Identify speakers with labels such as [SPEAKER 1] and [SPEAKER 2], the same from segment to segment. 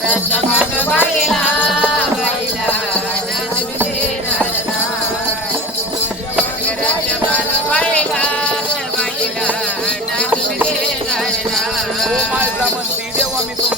[SPEAKER 1] धनगराच्या बानुबाईला बाईला नाचू देणार नाही. धनगराच्या बानुबाईला बाईला
[SPEAKER 2] ओ माझा म्हणती देवा मी तुम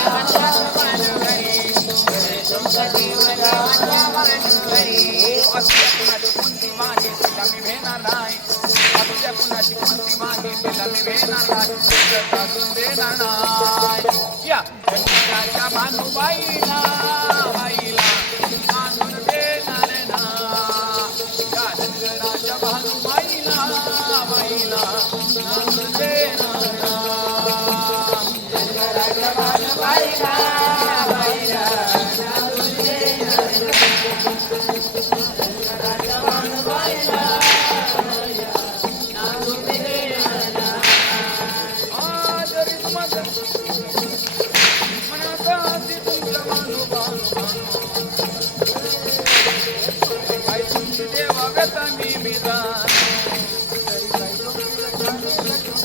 [SPEAKER 2] मागे तिला नाही तुझं देणार नाही या गणपताच्या बाईला मानून देणार ना या बाईला मानून देणार ना
[SPEAKER 1] बाईला,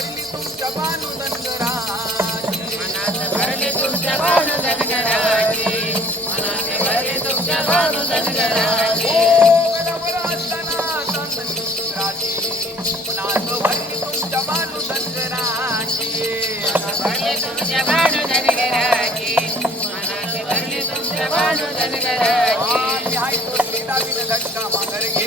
[SPEAKER 2] भरली तुमच्या बानू धनगराची
[SPEAKER 1] मनात भरले तुमच्या बाणू धनगराची. मनात भरले तुमच्या बाणू धनगराची.
[SPEAKER 2] ओ गडावर असताना चांदणी राशी मनात भरली तुमच्या बानू धनगराची
[SPEAKER 1] भरले तुमच्या बाणू धनगराची. मनात भरले तुमच्या
[SPEAKER 2] हाय तो लीला विन धक्का माघार घे